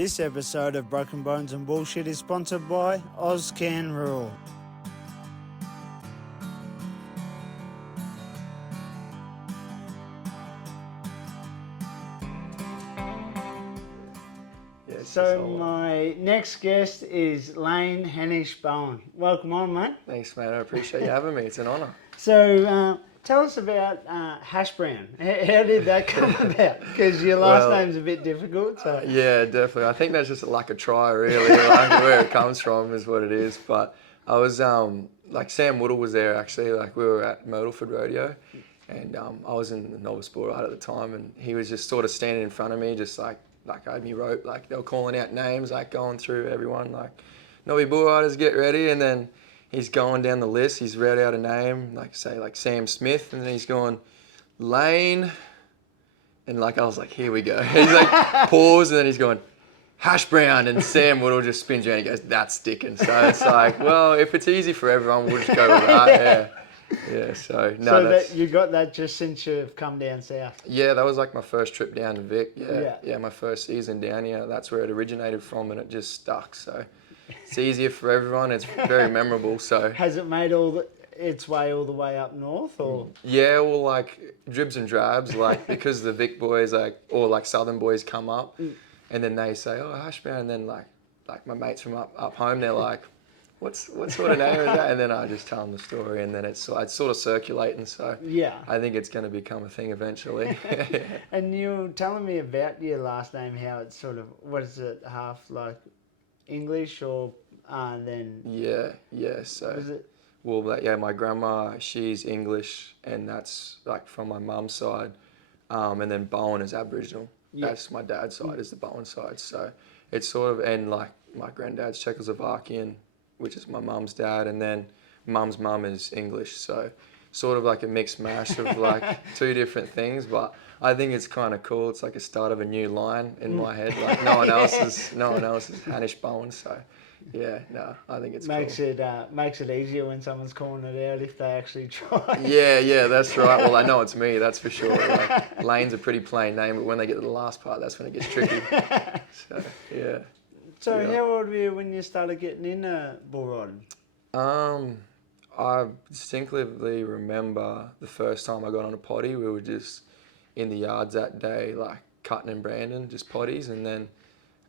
This episode of Broken Bones and Bullshit is sponsored by Ozcan Rule. So my next guest is Lane Hanush-Bowen. Welcome on, mate. Thanks, mate. I appreciate you having me. It's an honour. So tell us about Hash Brown. How did that come about? Because your last name's a bit difficult. So yeah, definitely. I think that's just a lack of try, really. Like where it comes from is what it is. But I was like Sam Woodall was there actually. Like we were at Myrtleford Rodeo, and I was in the novice bull ride at the time, and he was just sort of standing in front of me, just like I had me rope. Like they were calling out names, like going through everyone, like Nobby bull riders get ready, and then he's going down the list. He's read out a name, like say like Sam Smith, and then he's going Lane, and like I was like, here we go. He's like pause, and then he's going Hash Brown, and Sam Woodall just spins around and he goes, that's sticking. So it's like, well, if it's easy for everyone, we'll just go with that. Yeah. So no, so that you got that just since you've come down south. Yeah, that was like my first trip down to Vic. Yeah, my first season down here. That's where it originated from, and it just stuck. So it's easier for everyone. It's very memorable. So has it made its way all the way up north, or? Yeah, well, like dribs and drabs, like because the Vic boys, or Southern boys come up, and then they say, "Oh, Hash Brown," and then like my mates from up home, they're like, what sort of name is that? And then I just tell them the story, and then it's sort of circulating. So yeah, I think it's going to become a thing eventually. And you were telling me about your last name, how it's sort of, what is it, half like English or then? Yeah. So is it? Well, my grandma, she's English, and that's like from my mum's side, and then Bowen is Aboriginal. Yeah. That's my dad's side, is the Bowen side. So it's sort of, and like my granddad's Czechoslovakian, which is my mum's dad, and then mum's mum is English. So sort of like a mixed mash of like two different things, but I think it's kind of cool. It's like a start of a new line in my head. Like no one else is Hanush-Bowen. So yeah, no, I think it's makes cool. Makes it easier when someone's calling it out if they actually try. Yeah, that's right. Well, I know it's me, that's for sure. Like, Lane's a pretty plain name, but when they get to the last part, that's when it gets tricky. So yeah. So how old were you when you started getting into bull riding? I distinctly remember the first time I got on a potty. We were just in the yards that day, like cutting and branding, just potties. And then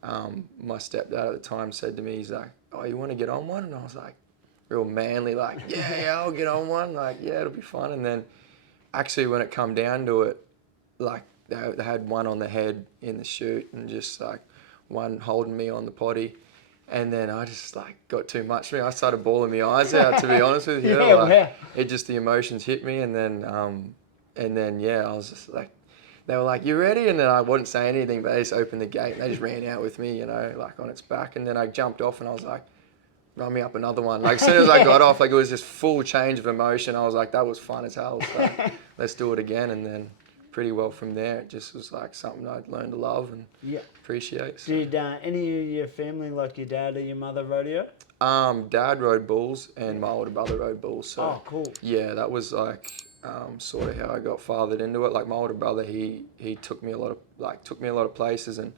my stepdad at the time said to me, he's like, "Oh, you want to get on one?" And I was like, real manly, like, yeah, I'll get on one. Like, yeah, it'll be fun. And then actually when it come down to it, like they had one on the head in the chute and just like one holding me on the potty. And then I just like got too much for me. I started bawling my eyes out, to be honest with you. It just, the emotions hit me, and then I was just like, they were like, "You ready?" And then I wouldn't say anything, but they just opened the gate and they just ran out with me, like on its back. And then I jumped off and I was like, "Run me up another one." Like as soon as I got off, like it was just full change of emotion. I was like, that was fun as hell. So let's do it again. And then pretty well from there, it just was like something I'd learned to love and appreciate. So. Did any of your family, like your dad or your mother, rodeo? Dad rode bulls and my older brother rode bulls. So, oh, cool. Yeah, that was like sort of how I got fathered into it. Like my older brother, he took me a lot of places and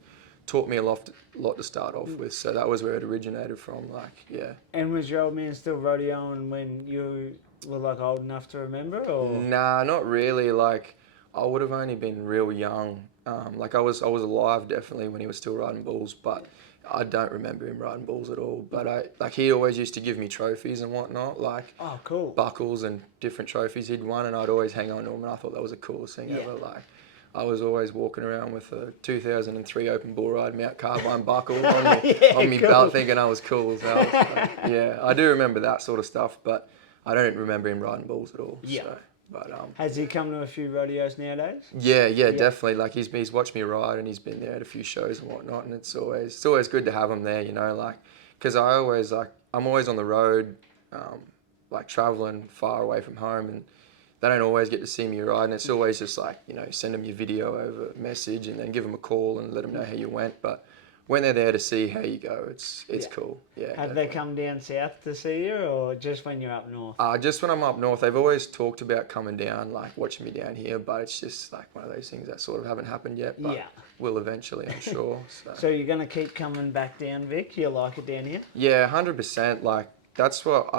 taught me a lot to start off with. So that was where it originated from. Like, yeah. And was your old man still rodeoing when you were like old enough to remember, or? Nah, not really. Like, I would have only been real young. Like I was alive definitely when he was still riding bulls, but I don't remember him riding bulls at all. But he always used to give me trophies and whatnot, like oh, cool, buckles and different trophies he'd won, and I'd always hang on to them, and I thought that was the coolest thing ever. Like, I was always walking around with a 2003 Open Bull Ride Mount Carbine buckle on my belt, thinking I was cool. So I do remember that sort of stuff, but I don't remember him riding bulls at all. Yeah. So. But, has he come to a few rodeos nowadays? Yeah, definitely. Like he's watched me ride and he's been there at a few shows and whatnot, and it's always good to have him there, like, because I'm always on the road, like traveling far away from home, and they don't always get to see me ride, and it's always just like, send them your video over message and then give them a call and let them know how you went. But when they're there to see how you go, it's Yeah. cool. Yeah. Have Definitely. they come down south to see you, or just when you're up north? Just when I'm up north, they've always talked about coming down, like watching me down here, but it's just like one of those things that sort of haven't happened yet, but Yeah. will eventually, I'm sure. So you're going to keep coming back down, Vic? You like it down here? Yeah, 100%. Like that's what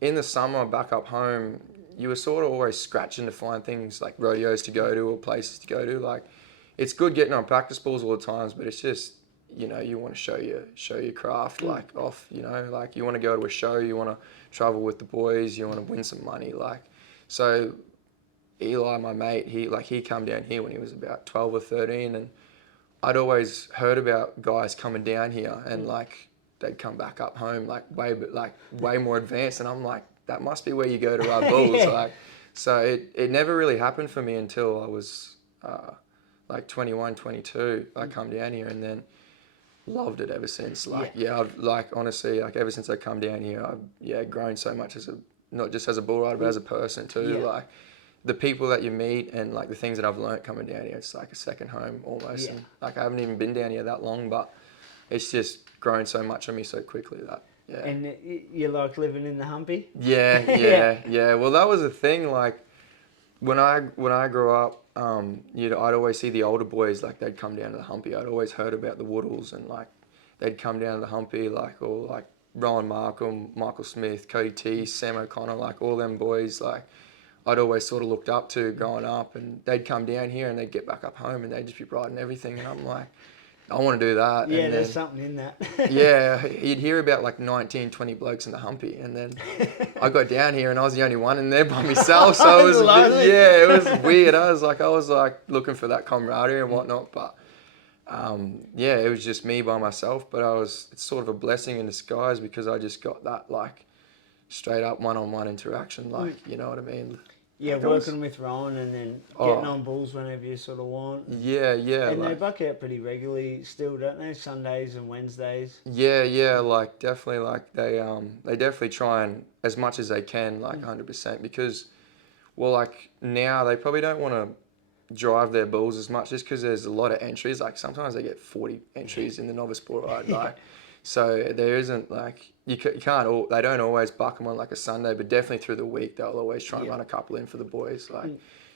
in the summer back up home, you were sort of always scratching to find things like rodeos to go to or places to go to. Like it's good getting on practice balls all the times, but it's just, you want to show your craft like off, like you want to go to a show, you want to travel with the boys, you want to win some money. Like, so Eli, my mate, he come down here when he was about 12 or 13, and I'd always heard about guys coming down here and like they'd come back up home like way more advanced, and I'm like, that must be where you go to ride bulls. Yeah. Like, so it never really happened for me until I was like 21, 22. I come down here and then loved it ever since. Like, I've like honestly, like ever since I come down here, I've grown so much as not just as a bull rider, but as a person too. Yeah. Like the people that you meet and like the things that I've learnt coming down here, it's like a second home almost. Yeah. And like I haven't even been down here that long, but it's just grown so much on me so quickly that And you like living in the Humpy? yeah. Well, that was the thing. Like when I grew up, I'd always see the older boys like they'd come down to the Humpy. I'd always heard about the Woodles and like they'd come down to the Humpy, like all like Rowan Markham, Michael Smith, Cody T, Sam O'Connor, like all them boys. Like I'd always sort of looked up to growing up, and they'd come down here and they'd get back up home and they'd just be riding everything, and I'm like, I want to do that. Yeah, and there's then, something in that. yeah, you'd hear about like 19, 20 blokes in the Humpy, and then I got down here and I was the only one in there by myself, so it was Lonely. it was weird. I was like looking for that camaraderie and whatnot, but it was just me by myself. But it's sort of a blessing in disguise because I just got that like straight up one-on-one interaction, like you know what I mean. Yeah, Like, working with Rowan and then getting on bulls whenever you sort of want. Yeah. And they like, buck out pretty regularly still, don't they? Sundays and Wednesdays. yeah, like definitely, like they definitely try and as much as they can, like 100%, because, well, like now they probably don't want to drive their bulls as much just because there's a lot of entries. Like sometimes they get 40 entries in the novice bull ride, like. So there isn't like you can't they don't always buck them on like a Sunday, but definitely through the week they'll always try and run a couple in for the boys, like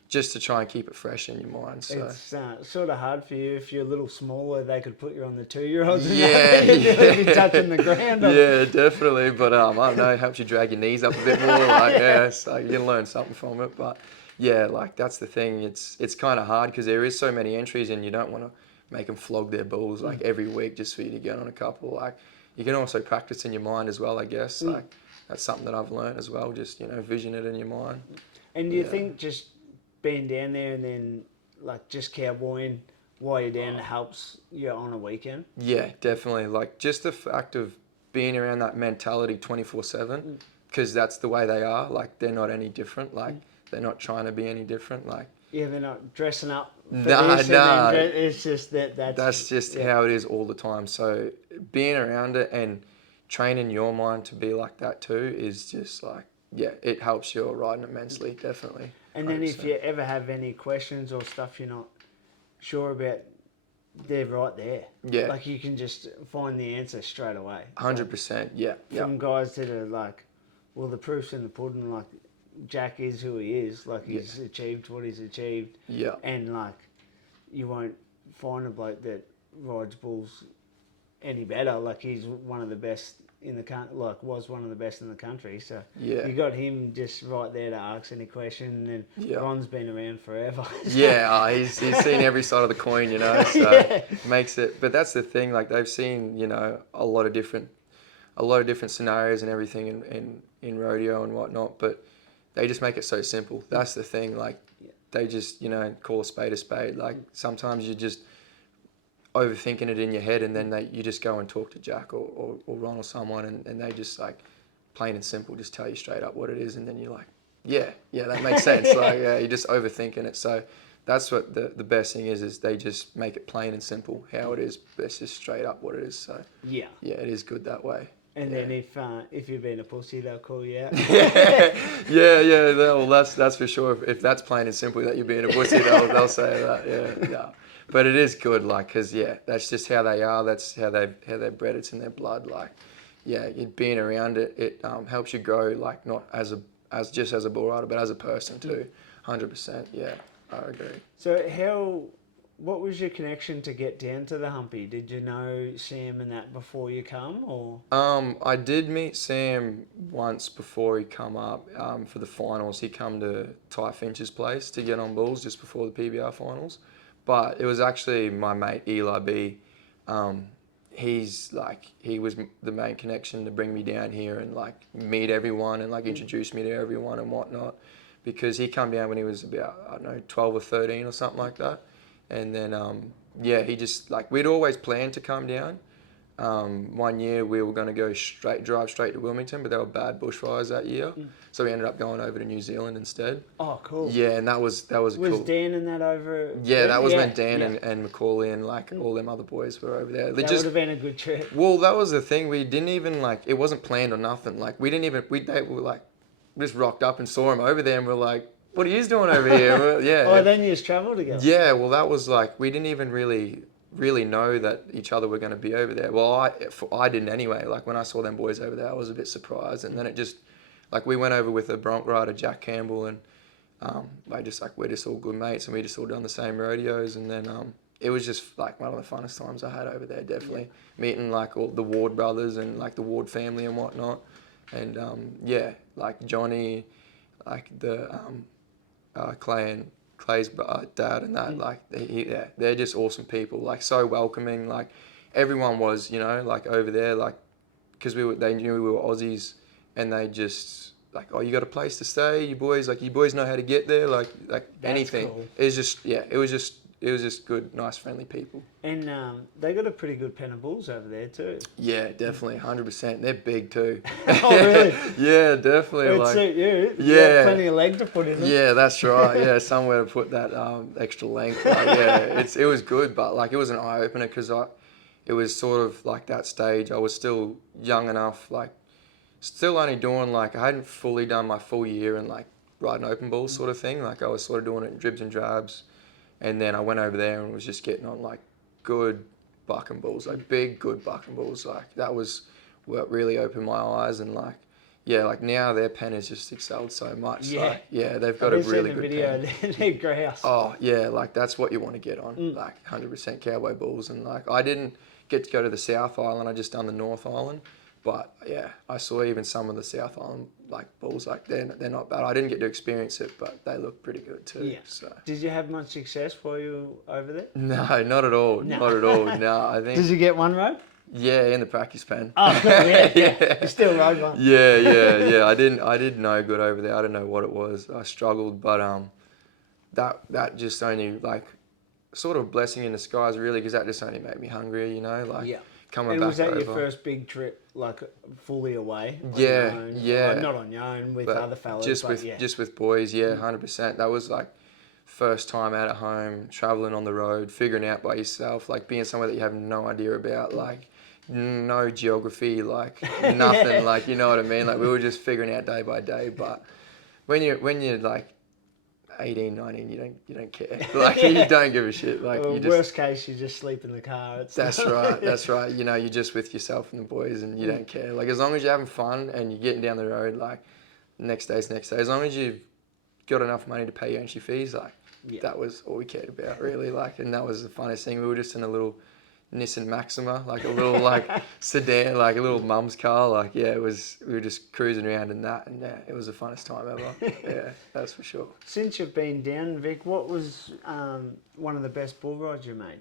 just to try and keep it fresh in your mind. So It's sort of hard for you if you're a little smaller. They could put you on the 2-year-olds. Yeah, You'd be touching the ground. Yeah, definitely. But I don't know, it helps you drag your knees up a bit more. Like so you can learn something from it. But yeah, like that's the thing. It's kind of hard because there is so many entries, and you don't want to make them flog their bulls like every week just for you to get on a couple. Like you can also practice in your mind as well, I guess. Like that's something that I've learned as well. Just vision it in your mind. And do you think just being down there and then like just cowboying while you're down helps you on a weekend? Yeah, definitely. Like just the fact of being around that mentality 24/7, because that's the way they are. Like they're not any different. Like they're not trying to be any different. Like Yeah, they're not dressing up for Nah, this. nah. It's just that's just how it is all the time. So being around it and training your mind to be like that too is just like, it helps your riding immensely, definitely. And then if 100%. you ever have any questions or stuff you're not sure about, they're right there. Yeah. Like you can just find the answer straight away. 100%, yeah. From guys that are like, well, the proof's in the pudding. Like Jack is who he is. Like he's achieved what he's achieved. Yeah. And like, you won't find a bloke that rides bulls any better. Like he's one of the best in the country. Like was one of the best in the country. So you got him just right there to ask any question. And Ron's been around forever. He's seen every side of the coin, so makes it. But that's the thing. Like they've seen, a lot of different scenarios and everything in rodeo and whatnot. But they just make it so simple. That's the thing. Like they just call a spade a spade. Like sometimes you just overthinking it in your head, and then you just go and talk to Jack or Ron or someone, and they just like plain and simple just tell you straight up what it is, and then you're like, yeah, that makes sense. Like you're just overthinking it. So that's what the best thing is they just make it plain and simple how it is. It's just straight up what it is. So yeah, it is good that way. And then if you've been a pussy, they'll call you out. Well, that's for sure. If that's plain and simple that you're being a pussy, they'll say that. Yeah. But it is good, like, because, yeah, that's just how they are. That's how they're bred. It's in their blood. Like, yeah, being around it, it helps you grow, like, not as just as a bull rider, but as a person too. 100%, yeah, I agree. So what was your connection to get down to the Humpy? Did you know Sam and that before you come, or? I did meet Sam once before he come up for the finals. He come to Ty Finch's place to get on bulls just before the PBR finals. But it was actually my mate Eli B. He was the main connection to bring me down here and like meet everyone and like introduce me to everyone and whatnot. Because he come down when he was about, I don't know, 12 or 13 or something like that. And then, yeah, he just, like, we'd always planned to come down. One year we were going to drive straight to Wilmington, but there were bad bushfires that year. So we ended up going over to New Zealand instead. Oh, cool. Yeah, and that was cool. Was Dan and that over? Yeah, that was when Dan and Macaulay and like all them other boys were over there. That would have been a good trip. Well, that was the thing. We didn't even like, it wasn't planned or nothing. Like we were like, just rocked up and saw him over there and we're like, what are you doing over here? Yeah. Oh, then you just travelled together. Yeah, well, that was like, we didn't even really know that each other were going to be over there. Well, I didn't anyway. Like when I saw them boys over there, I was a bit surprised. And then it just, like we went over with a bronc rider, Jack Campbell, and we're just all good mates and we just all done the same rodeos. And then it was just like one of the funnest times I had over there, definitely. Meeting like all the Ward brothers and like the Ward family and whatnot. And yeah, like Johnny, like the Clay's dad and that, like they're just awesome people, like so welcoming. Like everyone was, you know, like over there, like because they knew we were Aussies, and they just like, oh, you got a place to stay, you boys know how to get there, like That's anything. Cool. It was just good, nice, friendly people. And they got a pretty good pen of bulls over there too. Yeah, definitely, 100%. They're big too. Oh, really? Yeah, definitely. It'd like, suit you. Yeah. You have plenty of leg to put in them. Yeah, that's right. Yeah, somewhere to put that extra length. Like, yeah, it was good, but like it was an eye opener because it was sort of like that stage. I was still young enough, like still only doing like I hadn't fully done my full year and like riding open bulls sort of thing. Like I was sort of doing it in dribs and drabs. And then I went over there and was just getting on like good bucking bulls, like big, good bucking bulls. Like that was what really opened my eyes. And like, yeah, like now their pen has just excelled so much. Yeah. Like, yeah, they've got a really good video, pen. they're grouse. Oh, yeah, like that's what you want to get on, like 100% cowboy bulls. And like, I didn't get to go to the South Island, I just done the North Island. But yeah, I saw even some of the South Island like bulls, like they're not bad. I didn't get to experience it, but they look pretty good too. Yeah. So. Did you have much success while you were over there? No, not at all. No. Not at all. No, I think. Did you get one rope? Yeah, in the practice pen. Oh, cool. Yeah. Yeah. You still rode one. Yeah. I did no good over there. I don't know what it was. I struggled, but that just only like sort of blessing in disguise really, because that just only made me hungrier, you know, like. Yeah. Coming and back was that over. your first big trip, like fully away? Yeah, your own? yeah. Not on your own with But other fellas, just with boys, yeah, 100%. That was like first time out at home, traveling on the road, figuring out by yourself, like being somewhere that you have no idea about, like no geography, like nothing, like you know what I mean. Like we were just figuring out day by day. But when you're like 18, 19, you don't care. Like you don't give a shit. Like well, you just, worst case, you just sleep in the car. That's right. You know, you're just with yourself and the boys, and you don't care. Like as long as you're having fun and you're getting down the road, like next day's next day. As long as you've got enough money to pay your entry fees, like that was all we cared about, really. Like, and that was the funnest thing. We were just in a little Nissan Maxima, like a little like sedan, like a little mum's car. Like we were just cruising around in that, and yeah, it was the funnest time ever. Yeah, that's for sure. Since you've been down, Vic, what was one of the best bull rides you made?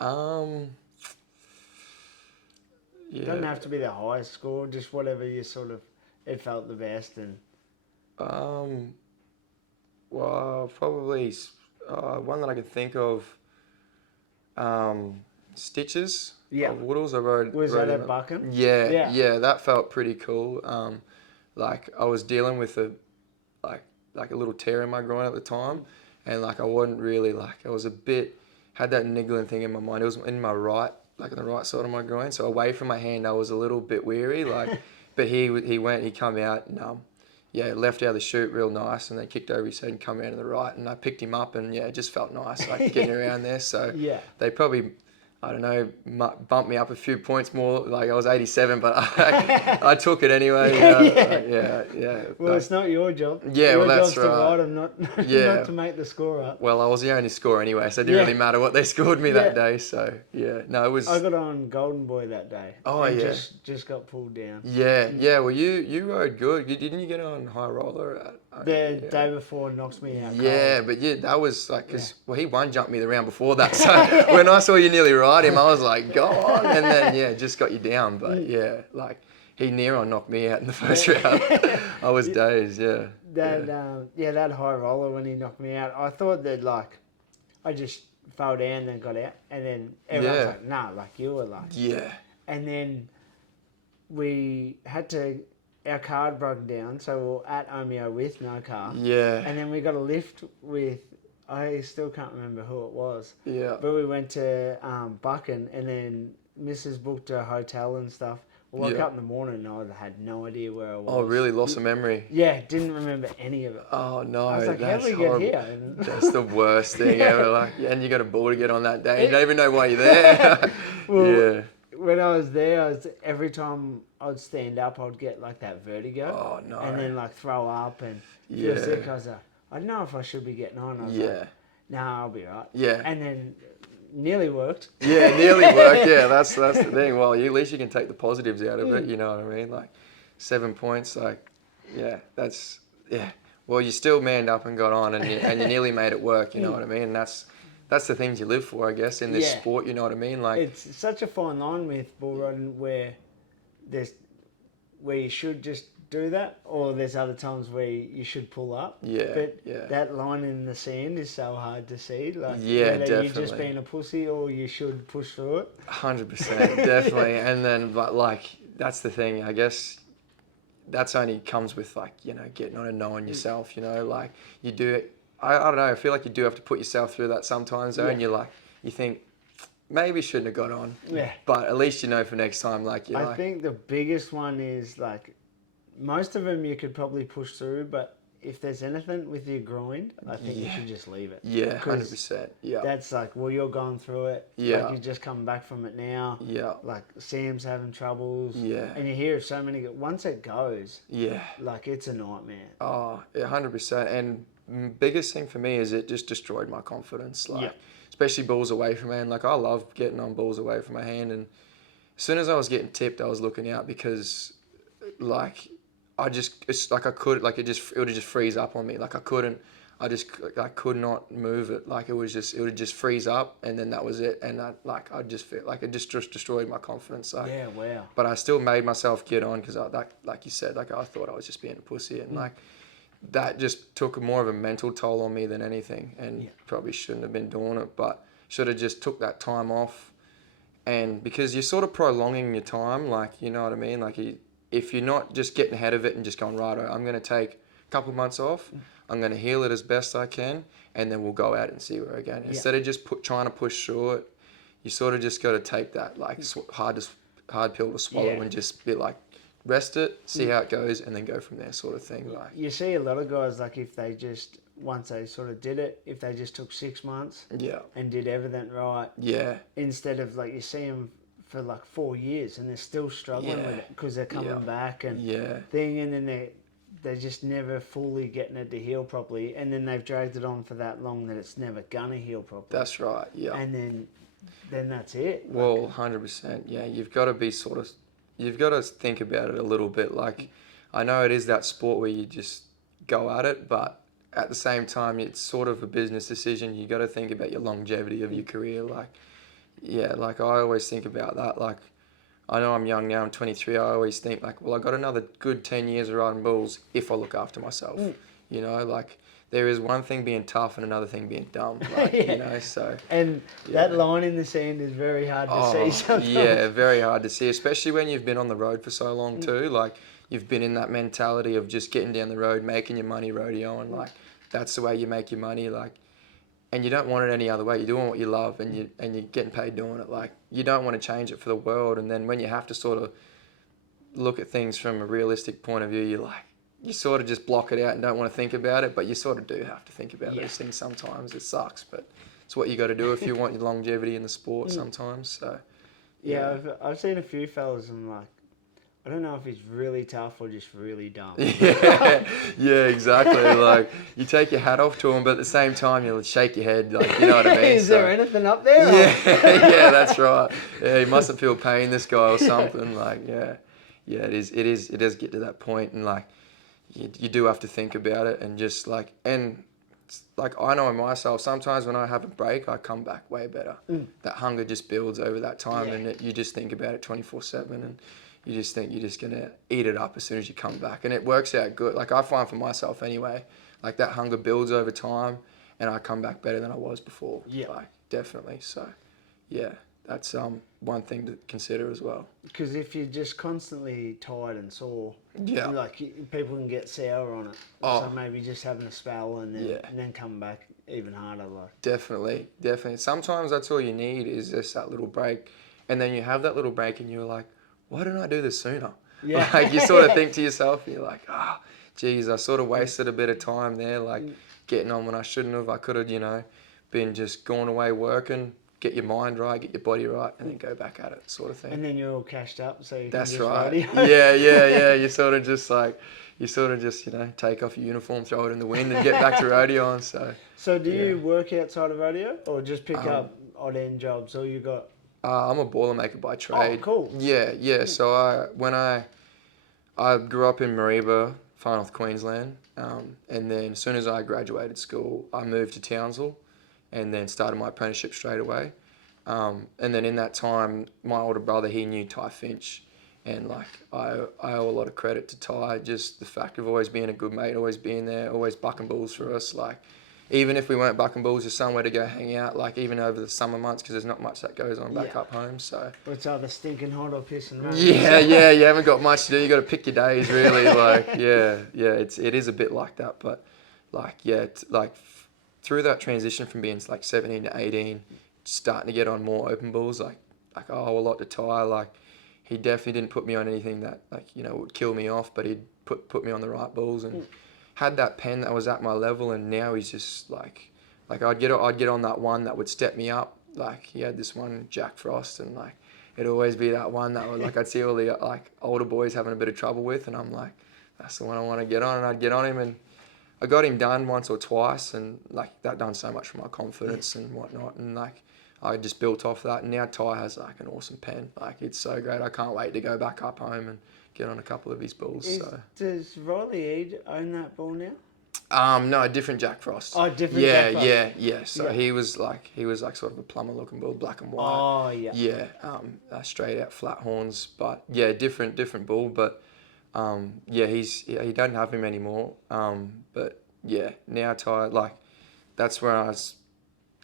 Yeah. It doesn't have to be the highest score, just whatever you sort of it felt the best and. Well, probably one that I could think of. Stitches. Yeah. Woodles. I rode. Was that at Buchan? Yeah. That felt pretty cool. Like I was dealing with a little tear in my groin at the time, and like I wasn't really like I was a bit had that niggling thing in my mind. It was in my right, like on the right side of my groin. So away from my hand, I was a little bit weary. Like, but he come out and left out of the chute real nice, and then kicked over his head and come out to the right, and I picked him up, and it just felt nice, like getting around there. So they probably, I don't know, bumped me up a few points more. Like I was 87, but I took it anyway. Well, it's not your job. Yeah, your that's job's right. to ride them, not to make the score up. Well, I was the only scorer anyway, so it didn't really matter what they scored me that day. So no, it was. I got on Golden Boy that day. Oh and just got pulled down. Yeah. Well, you rode good. Didn't you get on High Roller? The day before knocks me out. Yeah, cold. But that was like, because he one jumped me the round before that. So when I saw you nearly ride him, I was like, go on. And then, just got you down. But like he near on knocked me out in the first round. I was dazed, that High Roller when he knocked me out, I thought that like, I just fell down and got out. And then everyone's like, nah, like you were like. Yeah. And then we had to... Our car had broken down, so we were at Omeo with no car. Yeah. And then we got a lift with, I still can't remember who it was. Yeah. But we went to Buchan, and then Mrs. booked a hotel and stuff. I woke up in the morning and I had no idea where I was. Oh, really? Lost of memory? Yeah, didn't remember any of it. Oh, no. I was like, how did we get here? And that's the worst thing ever. Like, and you got a ball to get on that day. You don't even know why you're there. When I was there, every time I'd stand up, I'd get like that vertigo. Oh, no. And then like throw up and feel sick. I was like, I don't know if I should be getting on. I was like, nah, I'll be right. Yeah. And then nearly worked. Yeah, nearly worked. Yeah, that's the thing. Well, at least you can take the positives out of it. You know what I mean? Like 7 points. Like, that's. Well, you still manned up and got on, and you nearly made it work. You know what I mean? And that's the things you live for, I guess, in this sport. You know what I mean? Like it's such a fine line with bull riding where you should just do that, or there's other times where you should pull up. But that line in the sand is so hard to see. Like whether definitely. you're just being a pussy or you should push through it. 100%, definitely. And then, but like that's the thing, I guess. That's only comes with like getting on and knowing yourself. Like you do it. I don't know. I feel like you do have to put yourself through that sometimes, though, and you think maybe shouldn't have got on. Yeah. But at least you know for next time. Like I think the biggest one is like most of them you could probably push through, but if there's anything with your groin, I think you should just leave it. Yeah, 100%. Yeah. That's like, well, you're going through it. Yeah. Like you're just coming back from it now. Yeah. Like Sam's having troubles. Yeah. And you hear of so many. Once it goes. Yeah. Like it's a nightmare. Oh, 100%. And biggest thing for me is it just destroyed my confidence. Like, especially balls away from my hand. Like I love getting on balls away from my hand, and as soon as I was getting tipped, I was looking out because, like, it would just freeze up on me. Like I could not move it. Like it would just freeze up, and then that was it. And I just feel like it just destroyed my confidence. Like, yeah, wow. But I still made myself get on because like you said, like I thought I was just being a pussy, and like that just took more of a mental toll on me than anything, and probably shouldn't have been doing it, but should have just took that time off. And because you're sort of prolonging your time, like, you know what I mean? Like if you're not just getting ahead of it and just going, right, I'm going to take a couple of months off, I'm going to heal it as best I can, and then we'll go out and see where I go. Instead of just trying to push through it, you sort of just got to take that like hard pill to swallow and just be like, rest it, see how it goes, and then go from there, sort of thing. Like you see a lot of guys, like if they just once they sort of did it, if they just took 6 months and did everything right, instead of like you see them for like 4 years and they're still struggling with it because they're coming back and thing, and then they're just never fully getting it to heal properly, and then they've dragged it on for that long that it's never gonna heal properly. That's right. Yeah. And then that's it. Well, 100%. Yeah, you've got to think about it a little bit. Like, I know it is that sport where you just go at it, but at the same time, it's sort of a business decision. You got to think about your longevity of your career. Like, like I always think about that. Like, I know I'm young now, I'm 23. I always think like, well, I got another good 10 years of riding bulls if I look after myself. You know, like there is one thing being tough and another thing being dumb. Like, you know, so. And that line in the sand is very hard to see sometimes. Yeah, very hard to see, especially when you've been on the road for so long too. Like you've been in that mentality of just getting down the road, making your money rodeoing. Like that's the way you make your money. Like, and you don't want it any other way. You're doing what you love, and you're getting paid doing it. Like you don't want to change it for the world. And then when you have to sort of look at things from a realistic point of view, you're like, you sort of just block it out and don't want to think about it, but you sort of do have to think about those things sometimes. It sucks, but it's what you got to do if you want your longevity in the sport sometimes. So yeah, I've seen a few fellas and like, I don't know if he's really tough or just really dumb. yeah, exactly. Like you take your hat off to him, but at the same time you'll shake your head, like you know what I mean. Is there anything up there? Yeah, that's right. Yeah, he mustn't feel pain, this guy, or something. Like it does get to that point, and like you do have to think about it, and just like I know myself. Sometimes when I have a break, I come back way better. That hunger just builds over that time, and you just think about it 24/7, and you just think you're just going to eat it up as soon as you come back. And it works out good. Like, I find for myself anyway, like, that hunger builds over time, and I come back better than I was before. Yeah. Like, definitely. So, yeah, that's one thing to consider as well. Because if you're just constantly tired and sore, like, people can get sour on it. So maybe just having a spell and then come back even harder. Like. Definitely. Sometimes that's all you need is just that little break. And then you have that little break and you're like, why didn't I do this sooner? Yeah. Like you sort of think to yourself, you're like, geez, I sort of wasted a bit of time there, like getting on when I shouldn't have. I could have, been just going away working, get your mind right, get your body right, and then go back at it, sort of thing. And then you're all cashed up, so you That's can just right. radio. Yeah. You sort of just take off your uniform, throw it in the wind, and get back to rodeo. So do you work outside of rodeo, or just pick up odd end jobs, or you got? I'm a boilermaker by trade. Oh, cool. Yeah. So I grew up in Mareeba, far north Queensland, and then as soon as I graduated school, I moved to Townsville, and then started my apprenticeship straight away. And then in that time, my older brother, he knew Ty Finch, and like I owe a lot of credit to Ty. Just the fact of always being a good mate, always being there, always bucking bulls for us, like. Even if we weren't bucking bulls, there's somewhere to go hang out, like even over the summer months, because there's not much that goes on back up home. So it's either stinking hot or pissing rain. Yeah, you haven't got much to do. You got to pick your days, really. Like, it is a bit like that. But through that transition from being like 17 to 18, starting to get on more open bulls, like I owe a lot to Ty. Like, he definitely didn't put me on anything that would kill me off, but he'd put me on the right bulls and. Had that pen that was at my level, and now he's just like I'd get on that one that would step me up. Like, he had this one, Jack Frost, and like it'd always be that one that would, like, I'd see all the like older boys having a bit of trouble with, and I'm like, that's the one I want to get on, and I'd get on him, and I got him done once or twice, and like that done so much for my confidence and whatnot, and like I just built off that, and now Ty has like an awesome pen. Like, it's so great. I can't wait to go back up home and get on a couple of his bulls. Does Riley Eade own that bull now? No, different Jack Frost. Oh, different Jack Frost. Yeah. So he was like sort of a plumber looking bull, black and white. Oh, yeah. Yeah, straight out flat horns, but yeah, different bull. But he doesn't have him anymore. But yeah, now Ty, like, that's where I was,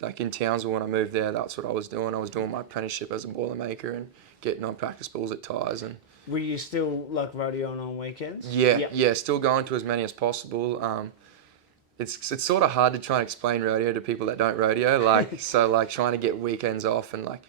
like, in Townsville when I moved there. That's what I was doing. I was doing my apprenticeship as a boilermaker and getting on practice bulls at Ty's. And were you still like rodeoing on weekends? Yeah, still going to as many as possible. It's sort of hard to try and explain rodeo to people that don't rodeo. Like, so like trying to get weekends off and like,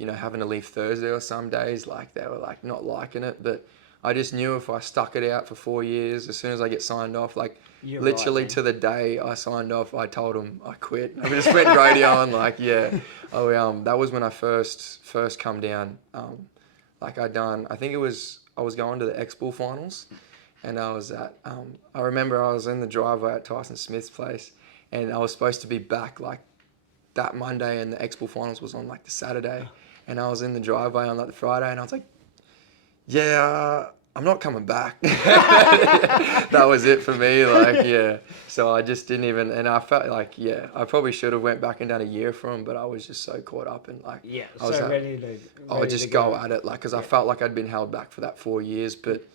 having to leave Thursday or some days, like they were like not liking it. But I just knew if I stuck it out for 4 years, as soon as I get signed off, like literally to the day I signed off, I told them I quit. I just went rodeoing. Like, yeah. That was when I first come down. Like I was going to the X-Bull finals, and I was at, I remember I was in the driveway at Tyson Smith's place, and I was supposed to be back like that Monday, and the X-Bull finals was on like the Saturday, and I was in the driveway on like the Friday, and I was like, yeah, I'm not coming back. That was it for me, like, yeah. So I just didn't even, and I felt like, yeah, I probably should have went back and done a year for him, but I was just so caught up in like, I was ready to go at it, like, because I felt like I'd been held back for that 4 years, but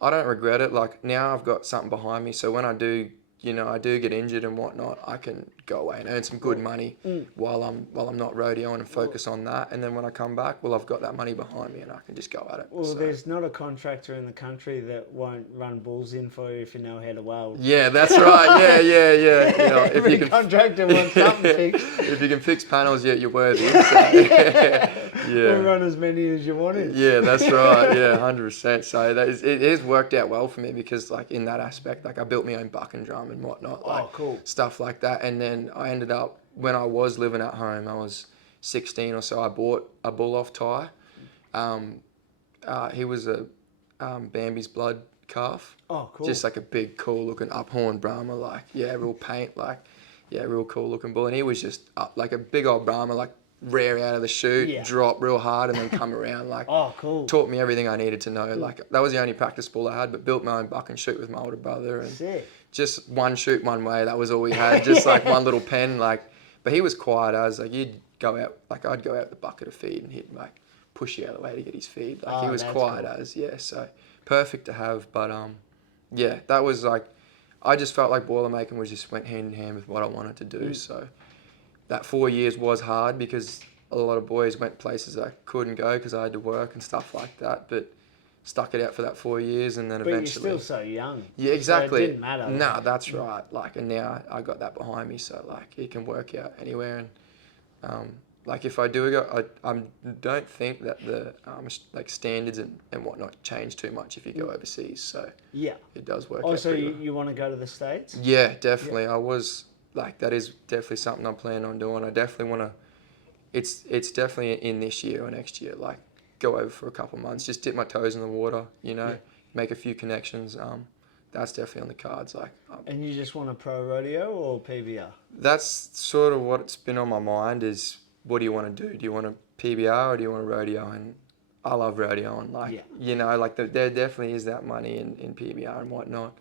I don't regret it. Like, now I've got something behind me, so when I do get injured and whatnot, I can go away and earn some good money while I'm not rodeoing and focus on that. And then when I come back, well, I've got that money behind me and I can just go at it. Well, there's not a contractor in the country that won't run bulls in for you if you know how to weld. Yeah, that's right. Yeah. Every contractor wants something fixed. If you can fix panels, you're worthy. So, We'll run as many as you wanted. Yeah, that's right. Yeah, 100%. So it has worked out well for me because, like, in that aspect, like, I built my own buck and drum and whatnot, like, cool. stuff like that. And then I ended up, when I was living at home, I was 16 or so, I bought a bull off Ty. He was a Bambi's blood calf. Oh, cool. Just like a big, cool looking uphorn Brahma, like, yeah, real paint, like, yeah, real cool looking bull. And he was just like a big old Brahma, like, rare out of the chute, drop real hard and then come around, like, cool. taught me everything I needed to know. Like, that was the only practice bull I had, but built my own buck and shoot with my older brother. And sick. Just one shoot one way, that was all we had. Just like one little pen, like, but he was quiet as, like, you'd go out, like, I'd go out with the bucket of feed and he'd, like, push you out of the way to get his feed. Like, he was quiet as, yeah, so perfect to have. But, yeah, that was, like, I just felt like Boilermaking was just went hand in hand with what I wanted to do. So that 4 years was hard because a lot of boys went places I couldn't go because I had to work and stuff like that. But stuck it out for that 4 years and then eventually. But you're still so young. Yeah, exactly. So it didn't matter. No, that's right. Like, and now I got that behind me, so, like, it can work out anywhere. And like, if I do go, I don't think that the like standards and whatnot change too much if you go overseas. So yeah, it does work. Oh, so you want to go to the States? Yeah, definitely. Yeah. I was like, that is definitely something I'm planning on doing. I definitely want to. It's definitely in this year or next year. Like, go over for a couple of months, just dip my toes in the water. You know, make a few connections. That's definitely on the cards. Like, and you just want a pro rodeo or PBR? That's sort of what's been on my mind is, what do you want to do? Do you want a PBR or do you want a rodeo? And I love rodeo, and, like, you know, like, there definitely is that money in PBR and whatnot.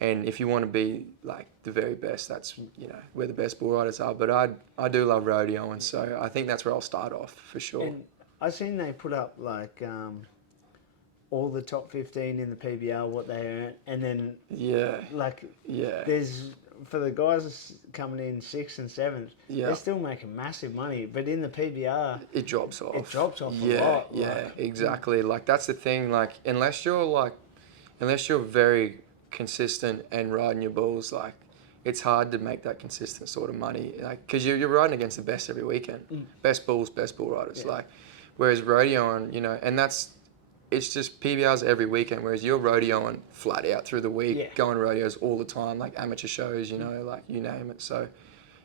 And if you want to be, like, the very best, that's, you know, where the best bull riders are. But I do love rodeo, and so I think that's where I'll start off for sure. And I seen they put up, like, all the top 15 in the PBR, what they earn, and then there's, for the guys coming in 6th and 7th, they're still making massive money, but in the PBR it drops off. It drops off a lot. Yeah, exactly. Like, that's the thing. Like, unless you're very consistent and riding your bulls, like, it's hard to make that consistent sort of money, like, because you're riding against the best every weekend, best bulls, best bull riders. Like, whereas rodeoing, you know, and it's just PBRs every weekend, whereas you're rodeoing flat out through the week, going to rodeos all the time, like amateur shows, you know, like, you name it. So,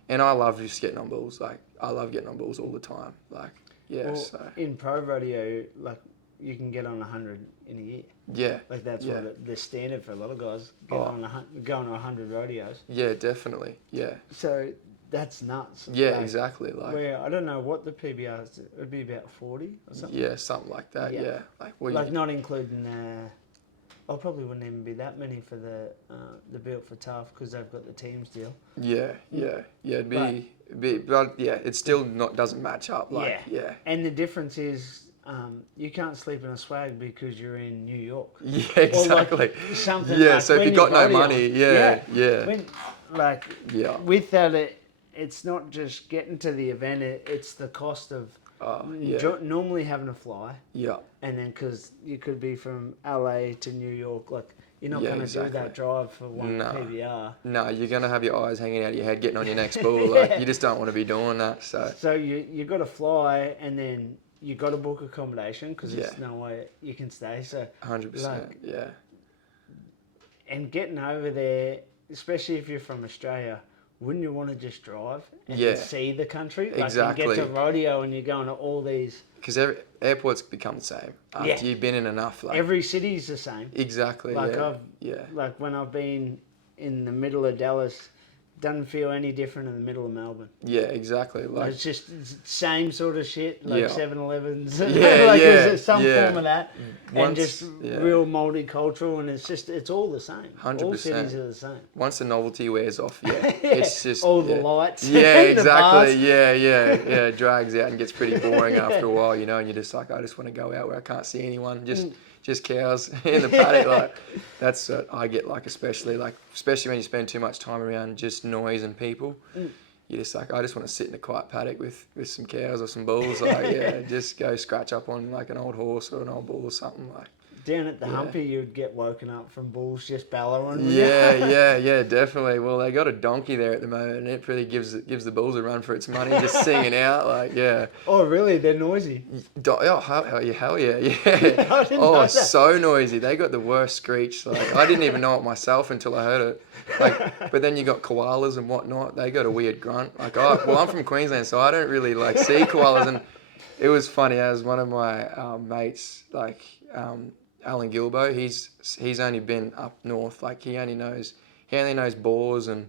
and I love just getting on bulls. Like, I love getting on bulls all the time. Like, yeah. Well, so in pro rodeo, like, you can get on 100 in a year. Yeah. Like, that's what the standard for a lot of guys, going to 100 rodeos. Yeah, definitely. Yeah. So that's nuts. Yeah, like, exactly. Like, where I don't know what the PBR is. It would be about 40 or something. Yeah, something like that. Yeah. Like, not including probably wouldn't even be that many for the Built for Tough because they've got the teams deal. Yeah. It'd be, but yeah, it still doesn't match up. Like, yeah. And the difference is, you can't sleep in a swag because you're in New York. Yeah, exactly. Or, like, something. Yeah. Like, So if you got no money, When, like, with that, it's not just getting to the event. It's the cost of normally having to fly. Yeah. And then because you could be from LA to New York, like, you're not going to do that drive for one PBR. No, you're going to have your eyes hanging out of your head getting on your next bull. Like, you just don't want to be doing that. So you got to fly, and then you got to book accommodation because there's no way you can stay. So 100%. Like, yeah. And getting over there, especially if you're from Australia, wouldn't you want to just drive and see the country? Like, exactly. You get to rodeo and you're going to all these. Because every airports become the same after you've been in enough. Like, every city's the same. Exactly. Like, like, when I've been in the middle of Dallas, doesn't feel any different in the middle of Melbourne. Yeah, exactly. Like, it's just same sort of shit, like 7-Elevens. Yeah, there's some form of that. And just real multicultural, and it's all the same. 100%. All cities are the same. Once the novelty wears off, it's just... all the lights. Yeah, exactly. It drags out and gets pretty boring after a while, you know, and you're just like, I just want to go out where I can't see anyone, just cows in the paddock. Like, that's what I get, like, especially when you spend too much time around just noise and people. You're just like, I just want to sit in a quiet paddock with some cows or some bulls. Like, just go scratch up on, like, an old horse or an old bull or something. Like, Down at the Humpy, you'd get woken up from bulls just bellowing. Yeah, definitely. Well, they got a donkey there at the moment, and it really gives the bulls a run for its money, just singing out, like, yeah. Oh, really? They're noisy? Oh, hell yeah. I didn't know Oh, that. so noisy. They got the worst screech. Like, I didn't even know it myself until I heard it. Like, but then you got koalas and whatnot. They got a weird grunt. Like, I'm from Queensland, so I don't really, like, see koalas, and it was funny, as one of my mates, like, Alan Gilbo, he's only been up north. Like, he only knows boars and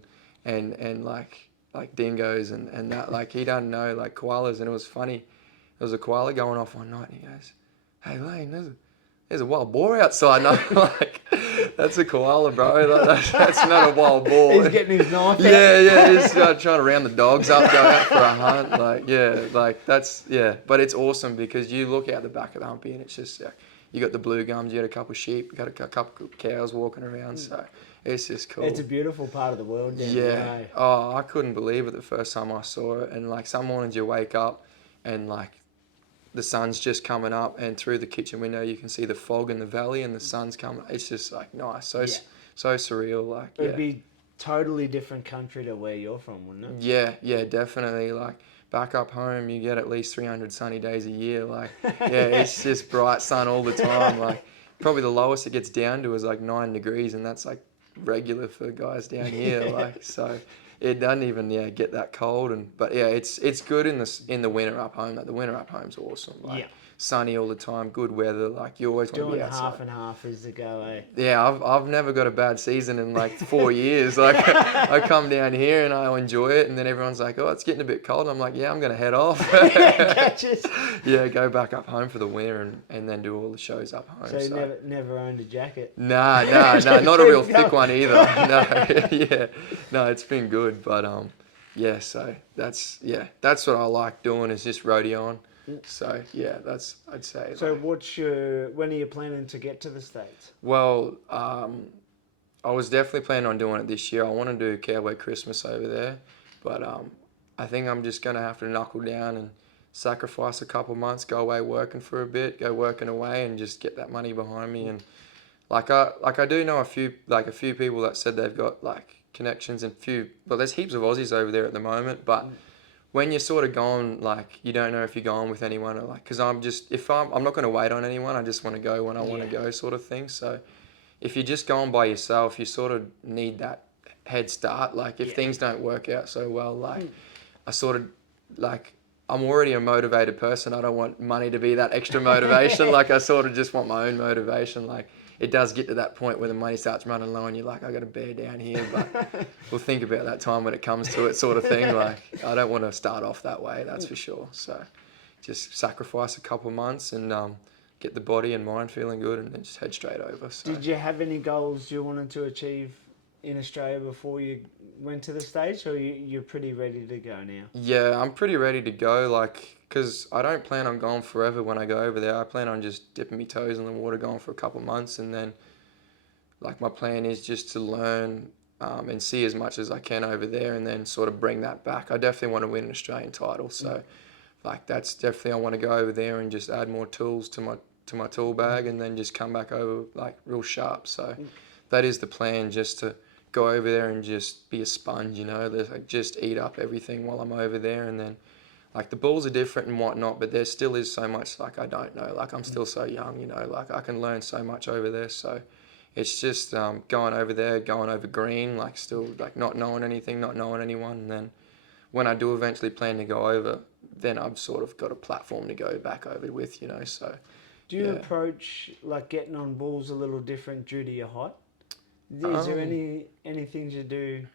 like dingoes and that. Like, he doesn't know, like, koalas. And it was funny. There was a koala going off one night, and he goes, "Hey Lane, there's a wild boar outside." And I'm like, "That's a koala, bro. Like, that's not a wild boar." He's getting his knife out. Yeah, he's trying to round the dogs up, go out for a hunt. But it's awesome because you look out the back of the Humpy, and it's just, you got the blue gums, you got a couple of sheep, you got a couple of cows walking around, so it's just cool. It's a beautiful part of the world down there. Oh, I couldn't believe it the first time I saw it. And, like, some mornings you wake up and, like, the sun's just coming up, and through the kitchen window you can see the fog in the valley and the sun's coming. It's just, like, nice, so surreal. Like, It'd be totally different country to where you're from, wouldn't it? Yeah, definitely. Like, back up home you get at least 300 sunny days a year. Like, it's just bright sun all the time. Like, probably the lowest it gets down to is like 9 degrees, and that's like regular for guys down here. Like, so it doesn't even get that cold. But it's good in the winter up home. Like, the winter up home's awesome. Like, sunny all the time, good weather. Like, you always want to be outside. Doing half and half is the go, eh? Yeah, I've never got a bad season in like 4 years. Like, I come down here and I enjoy it, and then everyone's like, "Oh, it's getting a bit cold." And I'm like, "Yeah, I'm gonna head off." Catches. Yeah, go back up home for the winter and then do all the shows up home. So you never owned a jacket? Nah, not a real thick one either. No, it's been good, but so that's what I like doing, is just rodeoing. So I'd say. So when are you planning to get to the States? Well, I was definitely planning on doing it this year. I want to do Cowboy Christmas over there, but I think I'm just gonna have to knuckle down and sacrifice a couple months, go away working for a bit, go working away, and just get that money behind me. And I do know a few people that said they've got like connections and there's heaps of Aussies over there at the moment, but when you're sort of going, like, you don't know if you're going with anyone, or like, because I'm not going to wait on anyone. I just want to go when I want to go, sort of thing. So if you're just going by yourself, you sort of need that head start. Like, if things don't work out so well, like, I sort of, like, I'm already a motivated person. I don't want money to be that extra motivation. Like, I sort of just want my own motivation. Like, it does get to that point where the money starts running low and you're like, I got to bear down here, but we'll think about that time when it comes to it, sort of thing. Like, I don't want to start off that way, that's for sure. So just sacrifice a couple months and get the body and mind feeling good, and then just head straight over. So. Did you have any goals you wanted to achieve in Australia before you went to the States, or you're pretty ready to go now? Yeah, I'm pretty ready to go, like, because I don't plan on going forever when I go over there. I plan on just dipping my toes in the water, going for a couple months, and then, like, my plan is just to learn and see as much as I can over there, and then sort of bring that back. I definitely want to win an Australian title, so like, that's definitely, I want to go over there and just add more tools to my tool bag, and then just come back over like real sharp. So that is the plan, just to go over there and just be a sponge, like, just eat up everything while I'm over there. And then, like, the bulls are different and whatnot, but there still is so much, like, I don't know. Like, I'm still so young, like, I can learn so much over there. So it's just going over there, going over green, like, still, like, not knowing anything, not knowing anyone. And then when I do eventually plan to go over, then I've sort of got a platform to go back over with, so. Do you approach, like, getting on bulls a little different due to your height? Is there any things you do